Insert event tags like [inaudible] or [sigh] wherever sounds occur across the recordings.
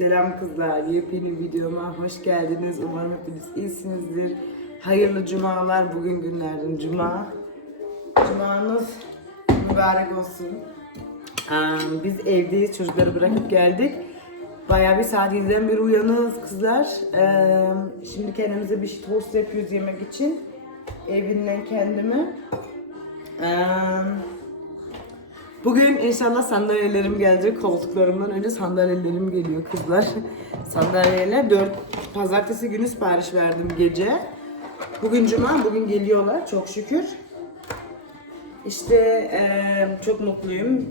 Selam kızlar, yepyeni videoma hoş geldiniz. Umarım hepiniz iyisinizdir. Hayırlı cumalar, bugün günlerden cuma. Cumanız mübarek olsun. Ee, Biz evdeyiz, çocukları bırakıp geldik. Bayağı bir saat 7'den beri uyanığız kızlar. Ee, Şimdi kendimize bir şey tost yapıyoruz yemek için. Evinden kendime. Ee, Bugün inşallah sandalyelerim gelecek. Koltuklarımdan önce sandalyelerim geliyor kızlar. Sandalyeler 4 pazartesi günü sipariş verdim gece. Bugün cuma, bugün geliyorlar çok şükür. İşte eee, çok mutluyum.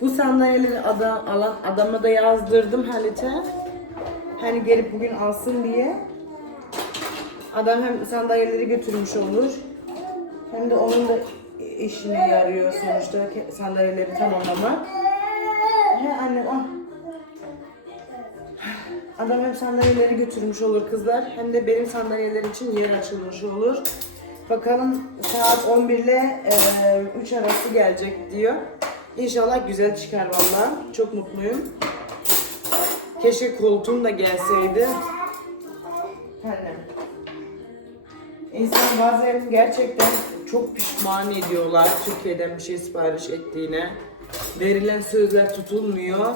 Bu sandalyeleri adam, alan adama da yazdırdım Halit'e. Hani gelip bugün alsın diye. Adam hem sandalyeleri götürmüş olur. Hem de onun da işine yarıyor sonuçta sandalyeleri tamamlamak. He annem al. Adam hem sandalyeleri götürmüş olur kızlar hem de benim sandalyeler için yer açılmış olur. Bakalım saat 11 ile e, 3 arası gelecek diyor. İnşallah güzel çıkar valla. Çok mutluyum. Keşke koltuğum da gelseydi. Annem. İnsan bazen gerçekten çok pişman ediyorlar Türkiye'den bir şey sipariş ettiğine. Verilen sözler tutulmuyor.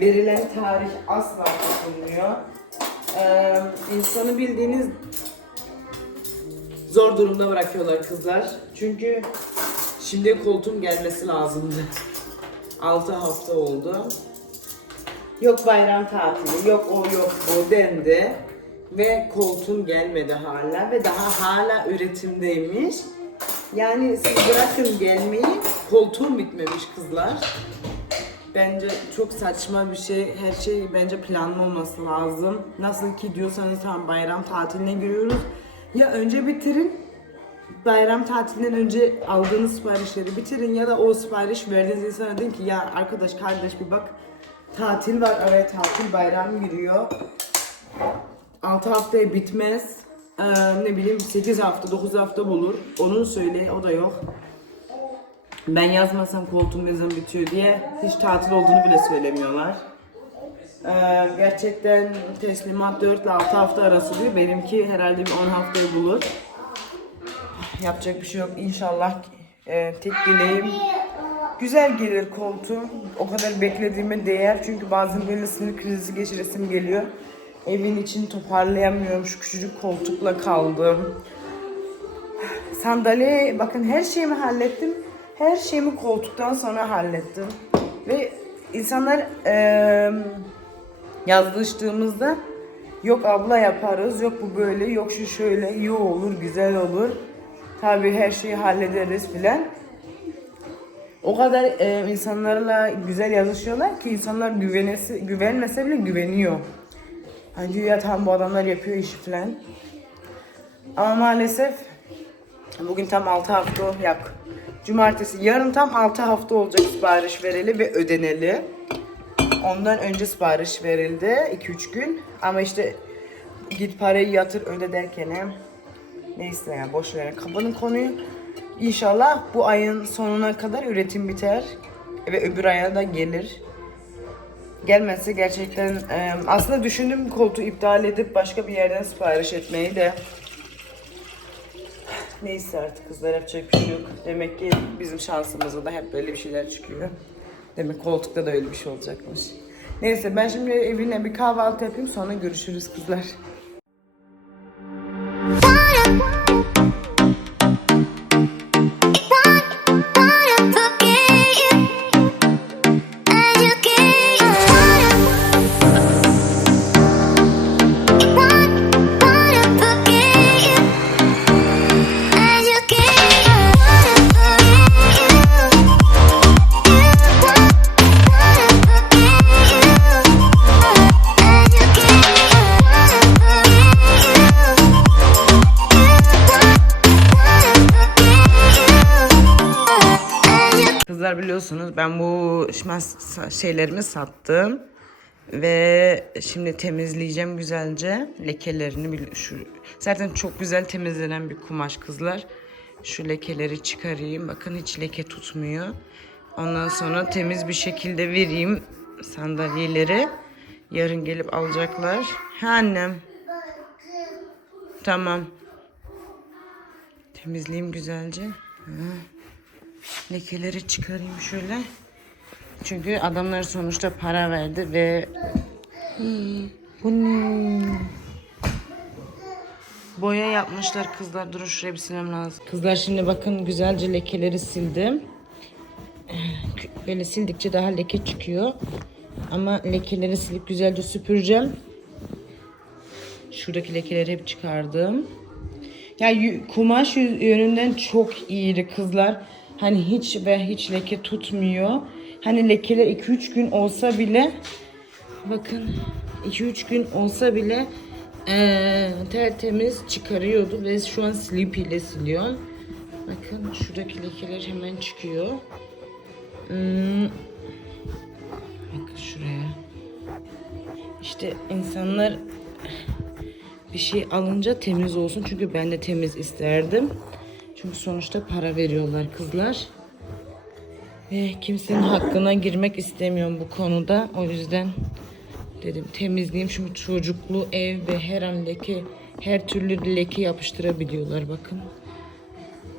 Verilen tarih asla tutulmuyor. Ee, insanı bildiğiniz zor durumda bırakıyorlar kızlar. Çünkü şimdi koltuğum gelmesi lazımdı. [laughs] 6 hafta oldu. Yok bayram tatili, yok o yok bu dendi. Ve koltuğum gelmedi hala ve daha hala üretimdeymiş. Yani siz bırakın gelmeyi, koltuğum bitmemiş kızlar. Bence çok saçma bir şey. Her şey bence planlı olması lazım. Nasıl ki diyorsanız tamam bayram tatiline giriyoruz. Ya önce bitirin bayram tatilinden önce aldığınız siparişleri bitirin ya da o sipariş verdiğiniz insana deyin ki ya arkadaş kardeş bir bak tatil var araya tatil bayram giriyor. 6 haftaya bitmez. Ee, ne bileyim 8 hafta 9 hafta bulur. Onun söyle o da yok. Ben yazmasam koltuğum ne zaman bitiyor diye hiç tatil olduğunu bile söylemiyorlar. Ee, gerçekten teslimat 4 ile 6 hafta arası diyor. Benimki herhalde bir 10 haftayı bulur. Yapacak bir şey yok. İnşallah e, tek dileğim güzel gelir koltuğum. O kadar beklediğime değer. Çünkü bazen böyle sinir krizi geçiresim geliyor. Evin içini toparlayamıyorum. Şu küçücük koltukla kaldım. Sandalye, bakın her şeyimi hallettim. Her şeyimi koltuktan sonra hallettim. Ve insanlar eee yazıştığımızda yok abla yaparız, yok bu böyle, yok şu şöyle, iyi olur, güzel olur. Tabii her şeyi hallederiz filan. O kadar e, insanlarla güzel yazışıyorlar ki insanlar güvenesi, güvenmese bile güveniyor. Hani diyor ya tamam bu adamlar yapıyor işi filan. Ama maalesef bugün tam 6 hafta yak. Cumartesi yarın tam 6 hafta olacak sipariş vereli ve ödeneli. Ondan önce sipariş verildi 2-3 gün. Ama işte git parayı yatır öde derken neyse ya boş verin. Kapanın konuyu. İnşallah bu ayın sonuna kadar üretim biter ve öbür aya da gelir. Gelmezse gerçekten e, aslında düşündüm koltuğu iptal edip başka bir yerden sipariş etmeyi de. Neyse artık kızlar yapacak bir şey yok. Demek ki bizim şansımıza da hep böyle bir şeyler çıkıyor. Demek koltukta da öyle bir şey olacakmış. Neyse ben şimdi evine bir kahvaltı yapayım sonra görüşürüz. Kızlar şeylerimi sattım. Ve şimdi temizleyeceğim güzelce lekelerini. Şu, zaten çok güzel temizlenen bir kumaş kızlar. Şu lekeleri çıkarayım. Bakın hiç leke tutmuyor. Ondan sonra temiz bir şekilde vereyim sandalyeleri. Yarın gelip alacaklar. Ha annem. Tamam. Temizleyeyim güzelce. Ha. Lekeleri çıkarayım şöyle. Çünkü adamlar sonuçta para verdi ve bu ne? Boya yapmışlar kızlar. Durun şuraya bir silmem lazım. Kızlar şimdi bakın güzelce lekeleri sildim. Böyle sildikçe daha leke çıkıyor. Ama lekeleri silip güzelce süpüreceğim. Şuradaki lekeleri hep çıkardım. Ya kumaş yönünden çok iyiydi kızlar. Hani hiç ve hiç leke tutmuyor. Hani lekeler 2-3 gün olsa bile bakın 2-3 gün olsa bile eee, tertemiz çıkarıyordu ve şu an Sleepy ile siliyorum. Bakın şuradaki lekeler hemen çıkıyor. Hmm. Bakın şuraya. İşte insanlar bir şey alınca temiz olsun. Çünkü ben de temiz isterdim. Çünkü sonuçta para veriyorlar kızlar. Ve kimsenin hakkına girmek istemiyorum bu konuda. O yüzden dedim temizleyeyim. Çünkü çocuklu ev ve her an leke, her türlü leke yapıştırabiliyorlar bakın.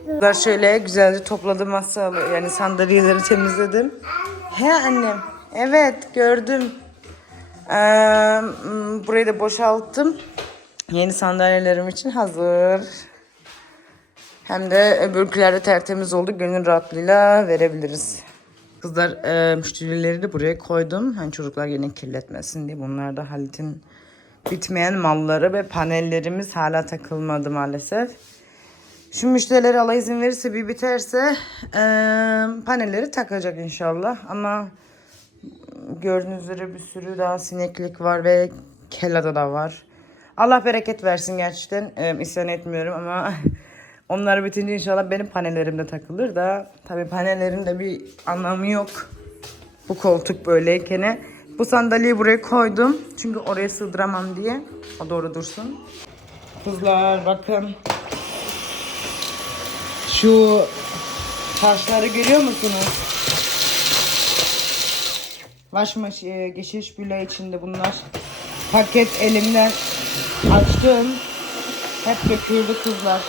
Kızlar şöyle güzelce topladım masalı yani sandalyeleri temizledim. He annem. Evet gördüm. Ee, burayı da boşalttım. Yeni sandalyelerim için hazır. Hem de öbürküler de tertemiz oldu. Gönül rahatlığıyla verebiliriz. Kızlar e, müşterileri de buraya koydum. Hani çocuklar yine kirletmesin diye. Bunlar da Halit'in bitmeyen malları ve panellerimiz hala takılmadı maalesef. Şu müşterileri Allah izin verirse bir biterse e, panelleri takacak inşallah. Ama gördüğünüz üzere bir sürü daha sineklik var ve kelada da var. Allah bereket versin gerçekten. E, isyan etmiyorum ama [laughs] onlar bitince inşallah benim panellerim de takılır da. Tabii panellerin de bir anlamı yok. Bu koltuk böyleyken. Bu sandalyeyi buraya koydum. Çünkü oraya sığdıramam diye. O doğru dursun. Kızlar bakın. Şu taşları görüyor musunuz? Vaşmaş e, geçiş bile içinde bunlar. Paket elimden açtım. Hep döküldü kızlar.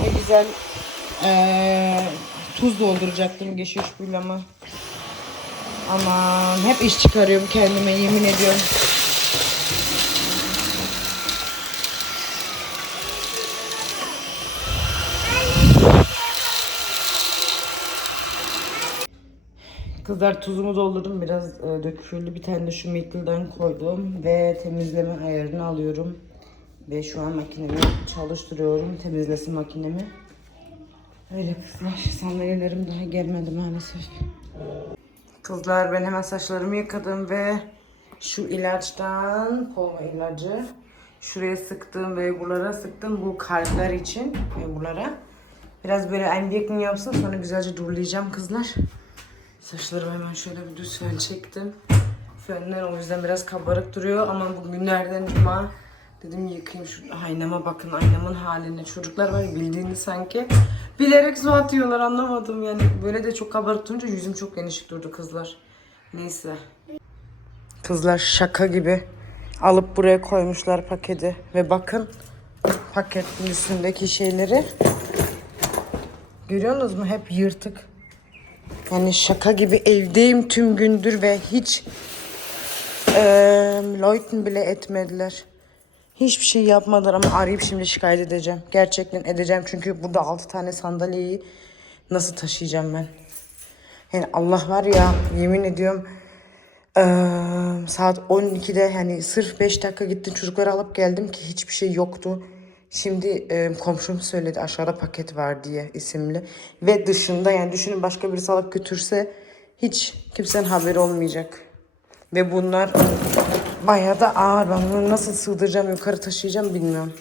Ne güzel e, tuz dolduracaktım geçiş bulama. Aman hep iş çıkarıyorum kendime yemin ediyorum. Kızlar tuzumu doldurdum biraz e, dökülü bir tane de şu Mittel'den koydum ve temizleme ayarını alıyorum. Ve şu an makinemi çalıştırıyorum temizlesin makinemi. Öyle kızlar sandalyelerim daha gelmedi maalesef. Kızlar ben hemen saçlarımı yıkadım ve şu ilaçtan polma ilacı şuraya sıktım ve buralara sıktım bu kalpler için ve buralara. Biraz böyle yakın yapsın sonra güzelce durulayacağım kızlar. Saçlarımı hemen şöyle bir düz fön çektim. Fönler o yüzden biraz kabarık duruyor ama bugünlerden cuma dedim yıkayayım şu aynama bakın aynamın haline. Çocuklar var bildiğini sanki bilerek su atıyorlar anlamadım yani. Böyle de çok kabarık durunca yüzüm çok genişlik durdu kızlar. Neyse. Kızlar şaka gibi alıp buraya koymuşlar paketi ve bakın paketin üstündeki şeyleri görüyorsunuz mu hep yırtık. Yani şaka gibi evdeyim tüm gündür ve hiç eee Lloyd'un bile etmediler. Hiçbir şey yapmadılar ama arayıp şimdi şikayet edeceğim. Gerçekten edeceğim çünkü burada 6 tane sandalyeyi nasıl taşıyacağım ben? Yani Allah var ya yemin ediyorum eee, saat 12'de yani sırf 5 dakika gittim çocukları alıp geldim ki hiçbir şey yoktu. Şimdi eee, komşum söyledi aşağıda paket var diye isimli. Ve dışında yani düşünün başka birisi alıp götürse hiç kimsenin haberi olmayacak. Ve bunlar bayağı da ağır. Ben bunu nasıl sığdıracağım yukarı taşıyacağım bilmiyorum.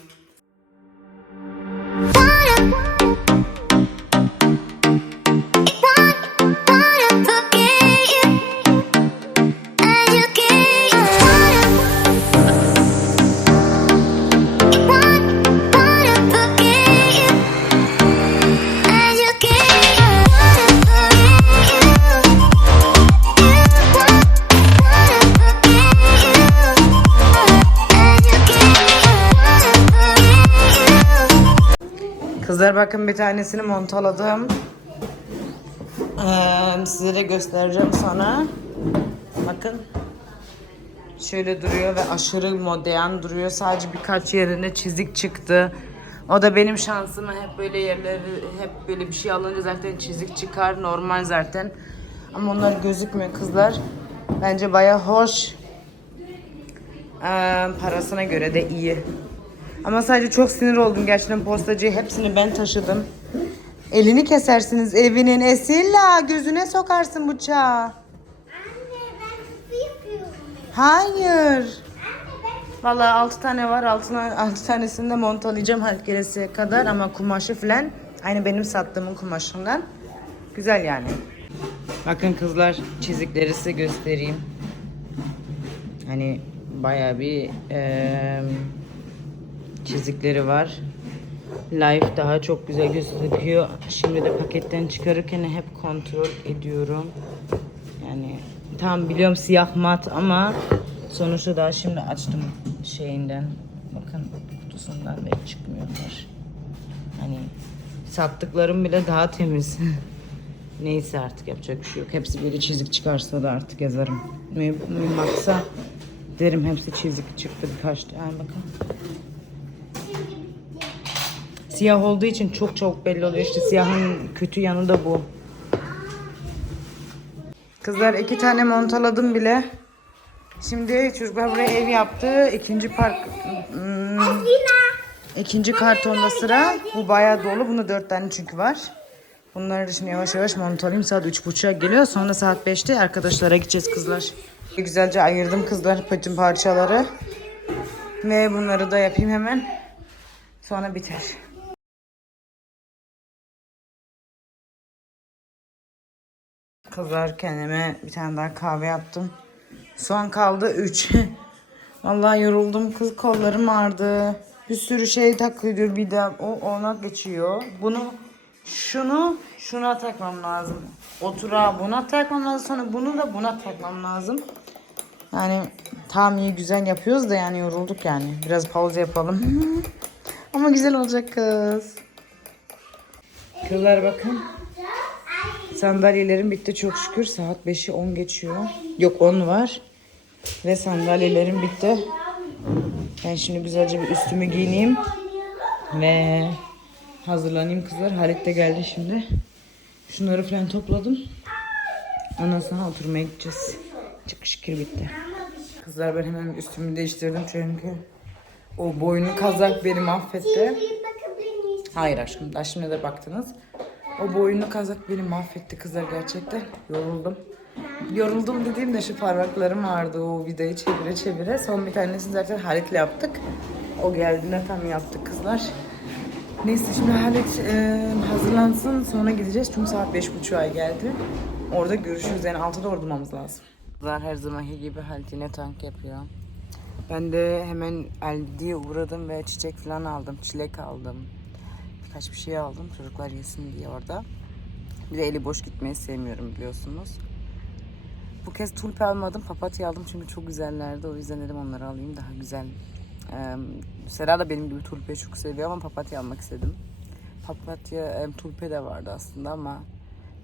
Kızlar bakın bir tanesini montaladım. Ee, size de göstereceğim sonra. Bakın. Şöyle duruyor ve aşırı modern duruyor. Sadece birkaç yerine çizik çıktı. O da benim şansıma hep böyle yerleri hep böyle bir şey alınca zaten çizik çıkar. Normal zaten. Ama onlar gözükmüyor kızlar. Bence baya hoş. Ee, parasına göre de iyi. Ama sadece çok sinir oldum gerçekten postacıyı hepsini ben taşıdım. Elini kesersiniz evinin esilla gözüne sokarsın bıçağı. Anne ben yapıyorum. Hayır. Vallahi 6 tane var. 6 altı tanesini de montalayacağım halk gelesiye kadar ama kumaşı falan aynı benim sattığımın kumaşından. Güzel yani. Bakın kızlar çizikleri size göstereyim. Hani bayağı bir eee, çizikleri var. Life daha çok güzel gözüküyor. Şimdi de paketten çıkarırken hep kontrol ediyorum. Yani tam biliyorum siyah mat ama sonuçta daha şimdi açtım şeyinden. Bakın kutusundan da hiç çıkmıyorlar. Hani sattıklarım bile daha temiz. [laughs] Neyse artık yapacak bir şey yok. Hepsi böyle çizik çıkarsa da artık yazarım. Mühim baksa derim hepsi çizik çıktı birkaç tane bakın. Siyah olduğu için çok çok belli oluyor. İşte siyahın kötü yanı da bu. Kızlar iki tane montaladım bile. Şimdi çocuklar buraya ev yaptı. İkinci park hmm, ikinci kartonda sıra. Bu bayağı dolu. Bunda dört tane çünkü var. Bunları da şimdi yavaş yavaş montalayayım. Saat üç buçuğa geliyor. Sonra saat beşte arkadaşlara gideceğiz kızlar. Güzelce ayırdım kızlar bütün parçaları. Ve bunları da yapayım hemen. Sonra biter. Kızlar kendime bir tane daha kahve yaptım. Son kaldı 3. [laughs] Vallahi yoruldum kız kollarım ağrıdı. Bir sürü şey takılıyor bir de o ona geçiyor. Bunu şunu şuna takmam lazım. Oturağa buna takmam lazım sonra bunu da buna takmam lazım. Yani tam iyi güzel yapıyoruz da yani yorulduk yani. Biraz pauza yapalım. [laughs] Ama güzel olacak kız. Kızlar bakın. Sandalyelerim bitti çok şükür. Saat 5'i 10 geçiyor. Yok 10 var. Ve sandalyelerim bitti. Ben şimdi güzelce bir üstümü giyineyim. Ve hazırlanayım kızlar. Halit de geldi şimdi. Şunları falan topladım. Ondan sonra oturmaya gideceğiz. Çok şükür bitti. Kızlar ben hemen üstümü değiştirdim çünkü o boynu kazak beni mahvetti. Hayır aşkım daha şimdi de baktınız. O boyunlu kazak beni mahvetti kızlar gerçekten. Yoruldum. Yoruldum dediğimde şu parmaklarım ağrıdı o vidayı çevire çevire. Son bir tanesini zaten Halit'le yaptık. O geldiğinde tam yaptık kızlar. Neyse şimdi Halit e, hazırlansın sonra gideceğiz çünkü saat beş buçuğa geldi. Orada görüşürüz yani 6'da orada olmamız lazım. Kızlar her zamanki gibi Halit yine tank yapıyor. Ben de hemen Aldi'ye uğradım ve çiçek falan aldım. Çilek aldım. Birkaç bir şey aldım çocuklar yesin diye orada. Bir de eli boş gitmeyi sevmiyorum biliyorsunuz. Bu kez tulpe almadım, papatya aldım çünkü çok güzellerdi. O yüzden dedim onları alayım daha güzel. Ee, Sera da benim gibi tulpeyi çok seviyor ama papatya almak istedim. Papatya, e, tulpe de vardı aslında ama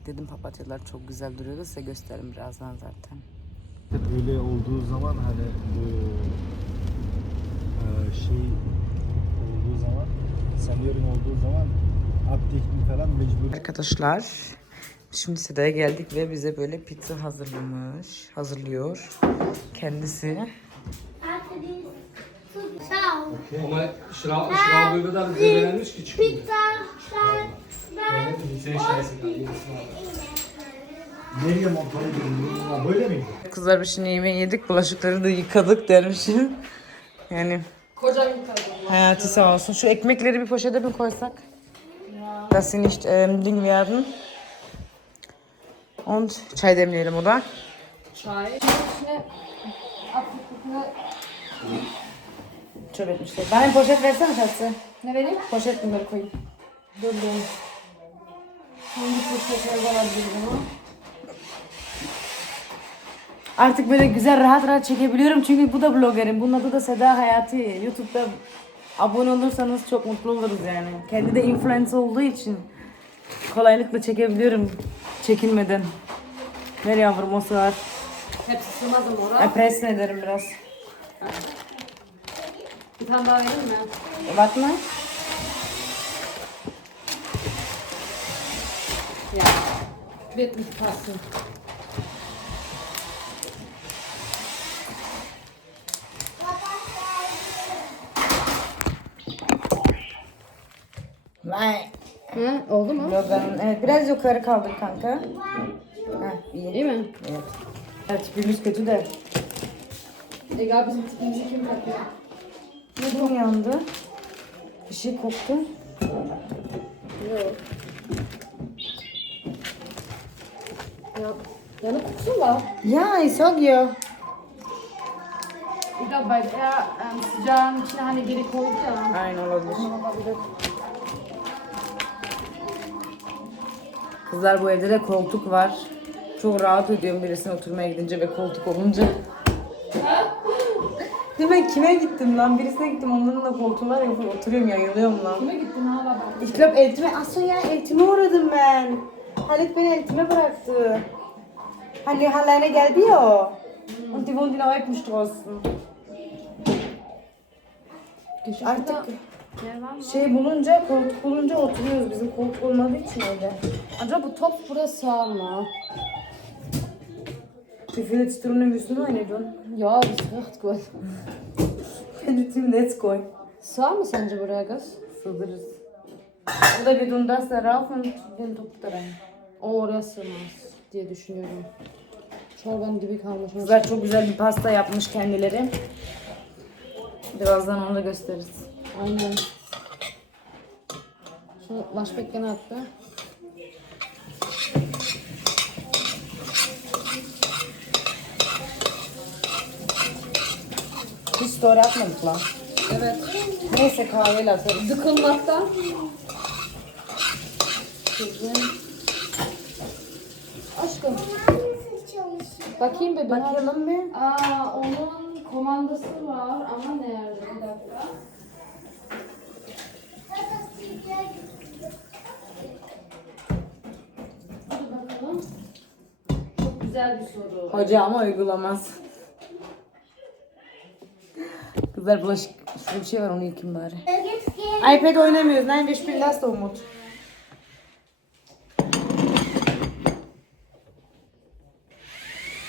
dedim papatyalar çok güzel duruyordu. Size gösteririm birazdan zaten. Böyle olduğu zaman hani bu e, şey olduğu zaman sanıyorum olduğu zaman update'ini falan mecbur Arkadaşlar şimdi Seda'ya geldik ve bize böyle pizza hazırlamış. Hazırlıyor kendisi. Ama şırav, şırav kadar bize verilmiş ki çıkmıyor. Pizza, nereye? Böyle miydi? Kızlar bir şimdi yemeği yedik, bulaşıkları da yıkadık dermişim. Yani Kocam yıkadı. Hayatı sağ olsun. Şu ekmekleri bir poşete mi koysak? Dass sie nicht ähm, Ding werden. Und çay demleyelim o da. Çay. Çöp etmişler. Bana bir poşet versene şahsı. ne vereyim? Poşet bunları koyayım. Dur dur. Hangi poşetler var bunu? Artık böyle güzel rahat rahat çekebiliyorum çünkü bu da blogerim. Bunun adı da Seda Hayati. YouTube'da Abone olursanız çok mutlu oluruz yani. Kendi de influencer olduğu için kolaylıkla çekebiliyorum çekinmeden. Ver yavrum o sığar. Hepsi sığmaz ama oraya. E, pres ederim biraz. Bir tane daha verir mi? E, bakma. Ya. Wird nicht Vay. Hı, oldu mu? Logan'ın, evet biraz yukarı kaldır kanka. Heh, iyi. İyi mi? Evet. Evet tipimiz kötü de. Egal bizim tipimizi kim takıyor? Neden yandı? Bir şey koktu. Yok. Ya, yanık kokusu var. Ya isogio. Bir de der ähm, sıcağın içine hani geri koydu ya. Aynen olabilir. Olabilir. Kızlar bu evde de koltuk var. Çok rahat ediyorum birisine oturmaya gidince ve koltuk olunca. Değil mi? Kime gittim lan? Birisine gittim. Onların da koltuğu var ya. Oturuyorum yayılıyorum lan. Kime gittin hala bak. Ich glaube eltime. Achso ya eltime uğradım ben. Halit beni eltime bıraktı. Hani halayına geldi ya o. Und die wohnt in der Eupenstraßen. Artık şey bulunca, koltuk bulunca oturuyoruz. Bizim koltuk olmadığı için evde. Acaba bu top buraya sığar mı? Wie viele Zitronen müssen wir rein tun? Ya das riecht gut. Tüm net koy. Sığar mı sence buraya kız? Sığdırırız. Bir dundas da rauf und den topu da. O oraya sığmaz diye düşünüyorum. Çorbanın dibi kalmış. Kızlar çok güzel bir pasta yapmış kendileri. Birazdan onu da gösteririz. Aynen. Şu Laşbek gene attı. Story atmadık lan. Evet. Neyse kahveyle atarız. Dıkılmakta. Kızım. Aşkım. Bakayım bebeğim. Bakalım bir. Aa onun komandası var ama nerede? Bir dakika. Hadi bakalım. Çok güzel bir soru. Hoca ama uygulamaz. Kızlar bulaşık şurada bir şey var onu yıkayım bari. İPad oynamıyoruz. Nein, wir spielen das da Umut.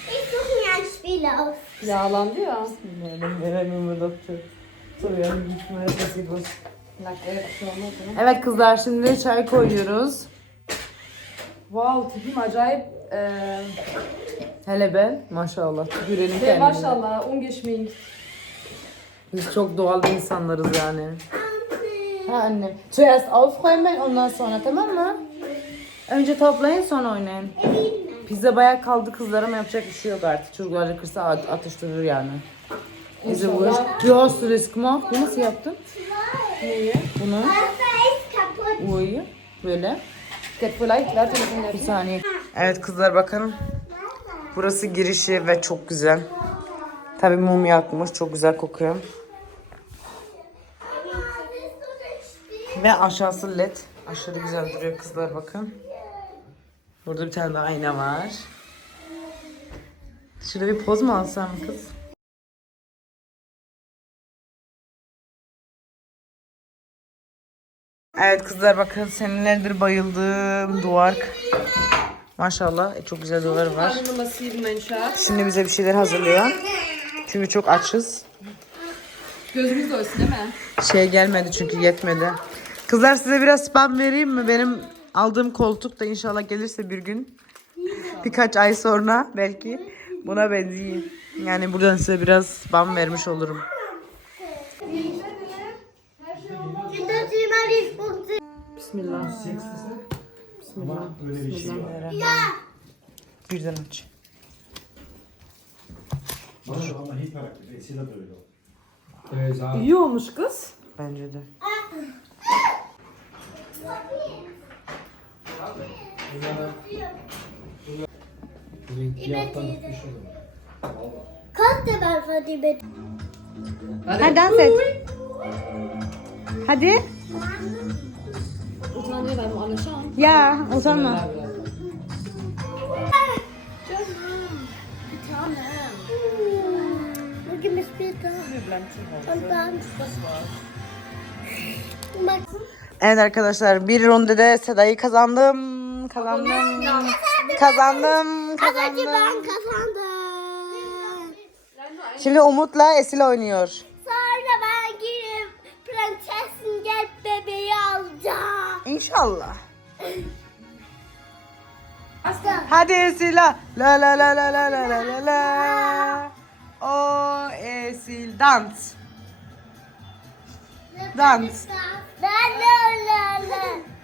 ich suche mir ein Spiel aus. Yağlandı ya. Ben veremiyorum doktor. Soruyorum gitmeye evet bir şey? Evet kızlar şimdi çay koyuyoruz. Wow tipim acayip. Ee, Hele ben maşallah tükürelim şey, kendimize. maşallah ungeschminkt. Biz çok doğal bir insanlarız yani. Ha anne. Zuerst aufräumen ondan sonra tamam mı? Önce toplayın sonra oynayın. Pizza bayağı kaldı kızlar ama yapacak bir şey yok artık. Çocuklar acıkırsa at- atıştırır yani. Bizi bu iş. Du das gemacht? Bu nasıl yaptın? Neyi? Bunu. U'yu böyle. Get vielleicht ver telefonu Bir saniye. Evet kızlar bakın. Burası girişi ve çok güzel. Tabii mum yakmış. Çok güzel kokuyor. Ve aşağısı led. Aşırı güzel duruyor kızlar bakın. Burada bir tane daha ayna var. Şurada bir poz mu alsam kız? Evet kızlar bakın senelerdir bayıldığım duvar. Maşallah e, çok güzel duvar var. Nummer 7 mein Schatz. Şimdi bize bir şeyler hazırlıyor. Çünkü çok açız. Gözümüz doysun değil mi? Şey gelmedi çünkü yetmedi. Kızlar size biraz spam vereyim mi? Benim aldığım koltuk da inşallah gelirse bir gün. Birkaç ay sonra belki buna benziyor. Yani buradan size biraz spam vermiş olurum. Bismillah. Var. Birden aç. İyi olmuş kız. Bence de. Bunlara Bunlar yaptan gitmiş olur. Kalk da ben Fadime. Hadi. Hadi dans et. Hadi. Utanıyor ben anlaşamam. Ya utanma. Canım. Bir tanem. Bugün biz bir tanem. Und dann. Das war's. Max. Evet arkadaşlar bir rondede Seda'yı kazandım. Kazandım. Kazandım. Az önce ben Kazandım. kazandım. Şimdi Umut'la Esil oynuyor. Sonra ben girip prensesin gel bebeği alacağım. İnşallah. [laughs] Hadi Esil la la la la la la la la la la. O Esil dans. Dans. La la la la. La.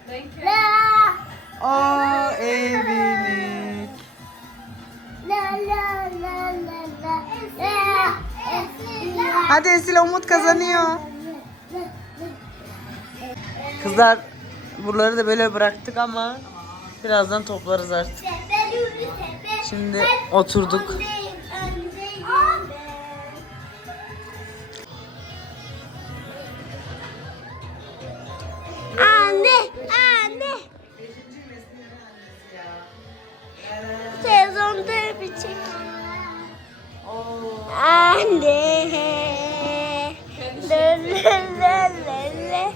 O evini. La la la la la. La. Hadi Esil Umut kazanıyor. Kızlar buraları da böyle bıraktık ama birazdan toplarız artık. Şimdi oturduk. Televizyonda bir çek. Anne. La la la la la.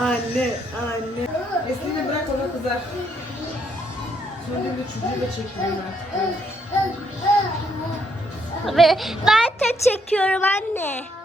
Anne, anne. Esin'i bırak ona kızar. Sonra da çocuğu da çekiyorlar. Ve ben de çekiyorum anne.